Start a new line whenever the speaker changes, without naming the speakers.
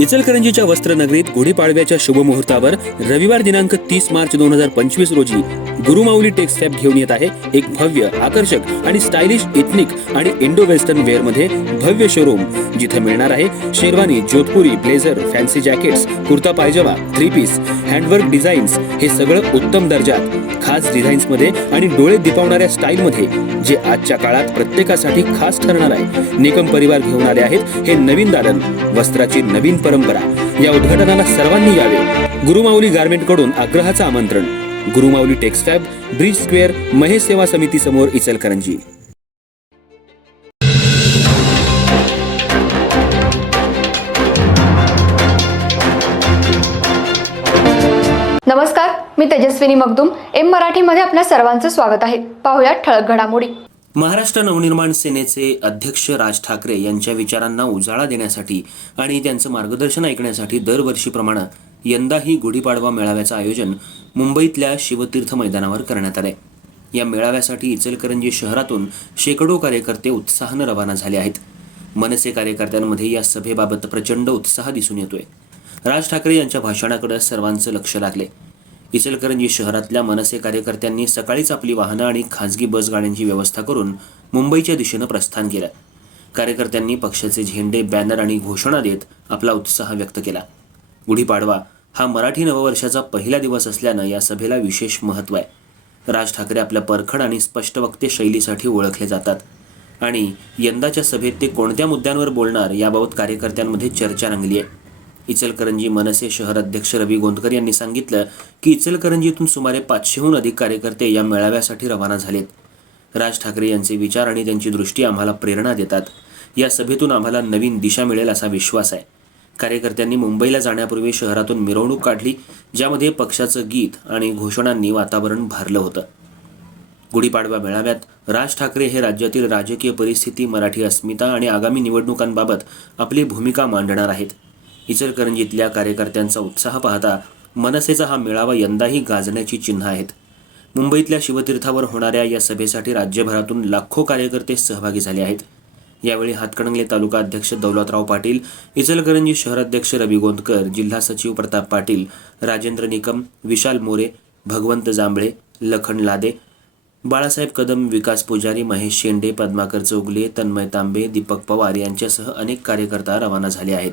इचलकरंजीच्या वस्त्रनगरीत गुढीपाडव्याच्या शुभमुहूर्तावर रविवार दिनांक तीस मार्च दोन हजार पंचवीस रोजी गुरुमाऊली टेक्सफॅब घेऊन येत आहे एक भव्य आकर्षक आणि स्टायलिश इथनिक आणि इंडो वेस्टर्न वेअरमध्ये भव्य शोरूम जिथे मिळणार आहे sherwani Jodhpuri blazer fancy jackets kurta pajama three piece handwork designs हे सगळं उत्तम दर्जात खास डिझाईन्समध्ये आणि डोळे दिपावणाऱ्या स्टाईल मध्ये जे आजच्या काळात प्रत्येकासाठी खास ठरणार आहे. निकम परिवार घेऊन आले आहेत हे नवीन दालन वस्त्राची नवीन परंपरा. या उद्घाटनाला सर्वांनी यावे. गुरुमाऊली गार्मेंटकडून आग्रहाचं आमंत्रण. Gurumauli textile Bridge Square Mahesh Seva Samiti समोर इचलकरंजी.
नमस्कार मी तेजस्विनी मगदुम. एम मराठीमध्ये आपल्या सर्वांचं स्वागत आहे. पाहुयात ठळक घडामोडी.
महाराष्ट्र नवनिर्माण सेनेचे अध्यक्ष राज ठाकरे यांच्या विचारांना उजाळा देण्यासाठी आणि त्यांचं मार्गदर्शन ऐकण्यासाठी दरवर्षीप्रमाणे यंदाही गुढीपाडवा मेळाव्याचं आयोजन मुंबईतल्या शिवतीर्थ मैदानावर करण्यात आलंय. या मेळाव्यासाठी इचलकरंजी शहरातून शेकडो कार्यकर्ते उत्साहानं रवाना झाले आहेत. मनसे कार्यकर्त्यांमध्ये या सभेबाबत प्रचंड उत्साह दिसून येतोय. राज ठाकरे यांच्या भाषणाकडे सर्वांचं लक्ष लागले इचलकरंजी शहरातल्या मनसे कार्यकर्त्यांनी सकाळीच आपली वाहनं आणि खाजगी बस गाड्यांची व्यवस्था करून मुंबईच्या दिशेनं प्रस्थान केलं. कार्यकर्त्यांनी पक्षाचे झेंडे बॅनर आणि घोषणा देत आपला उत्साह व्यक्त केला. गुढीपाडवा हा मराठी नववर्षाचा पहिला दिवस असल्यानं या सभेला विशेष महत्त्व आहे. राज ठाकरे आपल्या परखड आणि स्पष्टवक्ते शैलीसाठी ओळखले जातात. आणि यंदाच्या सभेत ते कोणत्या मुद्द्यांवर बोलणार याबाबत कार्यकर्त्यांमध्ये चर्चा रंगली आहे इचलकरंजी मनसे शहर अध्यक्ष रवी गोंदकर यांनी सांगितलं की इचलकरंजीतून सुमारे पाचशेहून अधिक कार्यकर्ते या मेळाव्यासाठी रवाना झालेत. राज ठाकरे यांचे विचार आणि त्यांची दृष्टी आम्हाला प्रेरणा देतात. या सभेतून आम्हाला नवीन दिशा मिळेल असा विश्वास आहे. कार्यकर्त्यांनी मुंबईला जाण्यापूर्वी शहरातून मिरवणूक काढली ज्यामध्ये पक्षाचं गीत आणि घोषणांनी वातावरण भारलं होतं. गुढीपाडवा मेळाव्यात राज ठाकरे हे राज्यातील राजकीय परिस्थिती मराठी अस्मिता आणि आगामी निवडणुकांबाबत आपली भूमिका मांडणार आहेत. इचलकरंजीतल्या कार्यकर्त्यांचा उत्साह पाहता मनसेचा हा मेळावा यंदाही गाजण्याची चिन्ह आहेत. मुंबईतल्या शिवतीर्थावर होणाऱ्या या सभेसाठी राज्यभरातून लाखो कार्यकर्ते सहभागी झाले आहेत. यावेळी हातकणंगले तालुका अध्यक्ष दौलतराव पाटील इचलकरंजी शहराध्यक्ष रवी गोंदकर जिल्हा सचिव प्रताप पाटील राजेंद्र निकम विशाल मोरे भगवंत जांभळे लखन लादे बाळासाहेब कदम विकास पुजारी महेश शेंडे पद्माकर चौगले तन्मय तांबे दीपक पवार यांच्यासह अनेक कार्यकर्ता रवाना झाले आहेत.